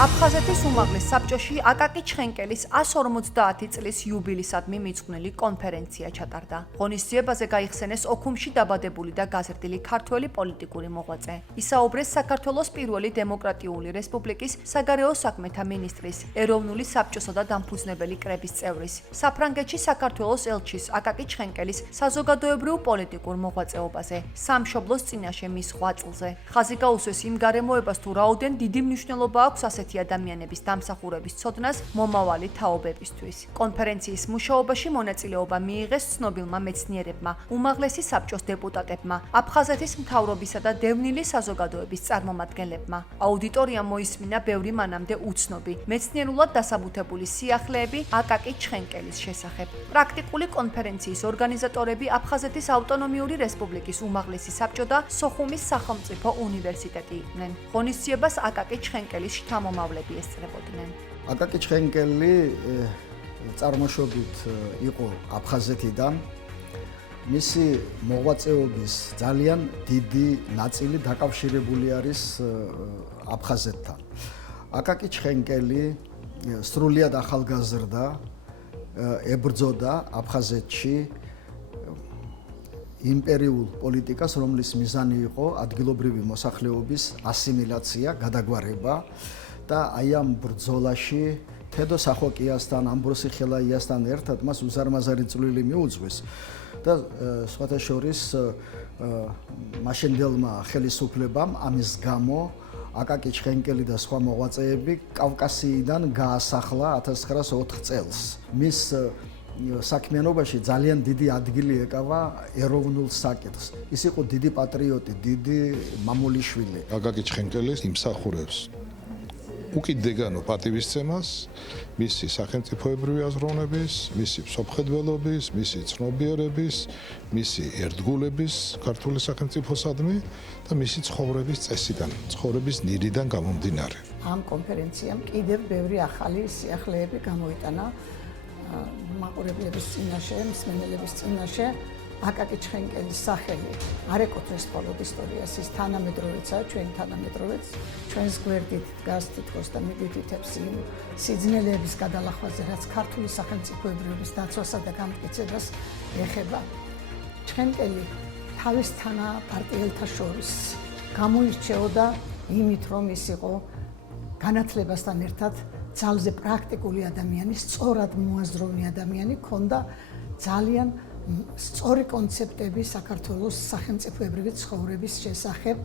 აფხაზეთის უმაღლეს საბჭოში აკაკი ჩხენკელის 150 წლის იუბილისადმი მიძღვნილი კონფერენცია ჩატარდა. ღონისძიებაზე გაიხსენეს ოქუმში დაბადებული და გაზრდილი ქართველი პოლიტიკური მოღვაწე. ისაუბრეს საქართველოს პირველი დემოკრატიული რესპუბლიკის საგარეო საქმეთა მინისტრის, ეროვნული საბჭოსა და დამფუძნებელი კრების წევრის, საფრანგეთში საქართველოს ელჩის აკაკი ჩხენკელის საზოგადოებრივ პოლიტიკურ მოღვაწეობაზე, სამშობლოს წინაშე მის ღვაწლზე. ხაზი გაუსვეს იმ გარემოებას თუ რაოდენ დიდი მნიშვნელობა აქვს ასეთი ადამიანების დამსახურების ცოდნას მომავალი თაობებისთვის. კონფერენციის მუშაობაში მონაწილეობა მიიღეს ცნობილმა მეცნიერებმა, უმაღლესი საბჭოს დეპუტატებმა, აფხაზეთის მთავრობისა და დევნილი საზოგადოების წარმომადგენლებმა. აუდიტორიამ მოისმინა ბევრი მანამდე უცნობი, მეცნიერულად დასაბუთებული სიახლეები აკაკი ჩხენკელის შესახებ. პრაქტიკული კონფერენციის ორგანიზატორები აფხაზეთის ავტონომიური რესპუბლიკის უმაღლესი საბჭო და სოხუმის სახელმწიფო უნივერსიტეტი იყვნენ. ღონისძიებას აკაკი ჩხენკელის შთამომავლები ესწრებოდნენ. აკაკი ჩხენკელი წარმოშობით იყო აფხაზეთიდან. მისი მოღვაწეობის ძალიან დიდი ნაწილი დაკავშირებული არის აფხაზეთთან. აკაკი ჩხენკელი სრულიად ახალგაზრდა ებრძოდა აფხაზეთში იმპერიულ პოლიტიკას, რომლის მიზანი იყო ადგილობრივი მოსახლეობის ასიმილაცია, გადაგვარება და აი ამ ბრძოლაში თედო სახოკიასთან, ამბროსი ხელაიასთან ერთად მას უზარმაზარი წვლილი მიუძღვის და სხვათა შორის მაშინდელმა ხელისუფლებამ ამის გამო აკაკი ჩხენკელი და სხვა მოღვაწეები კავკასიიდან გაასახლა 1904 წელს. მის საქმიანობაში ძალიან დიდი ადგილი ეკავა ეროვნულ საკითხს. ის იყო დიდი პატრიოტი, დიდი მამულიშვილი. აკაკი ჩხენკელი იმსახურებს უკიდეგანო პატივისცემას, მისი სახელმწიფოებრივი აზროვნების, მისი მსოფლმხედველობის, მისი ცნობიერების, მისი ერთგულების ქართული სახელმწიფოსადმი და მისი ცხოვრების წესიდან, ცხოვრების ნირიდან გამომდინარე. ამ კონფერენციამ კიდევ ბევრი ახალი სიახლეები გამოიტანა მაყურებლების წინაშე, მსმენელების წინაშე. აკაკი ჩხენკელის სახელი არ ეკუთვნის მხოლოდ ისტორიას, ის თანამედროვეცაა, ჩვენი თანამედროვეც, ჩვენს გვერდით დგას თითქოს და მიგვითითებს იმ სიძნელეების გადალახვაზე, რაც ქართული სახელმწიფოებრიობის დაცვასა და გამტკიცებას ეხება. ჩხენკელი თავის თანაპარტიელთა შორის გამოირჩეოდა იმით, რომ ის იყო განათლებასთან ერთად ძალზე პრაქტიკული ადამიანი, სწორად მოაზროვნე ადამიანი, ჰქონდა ძალიან სწორი კონცეპტები საქართველოს სახელმწიფოებრივი ცხოვრების შესახებ.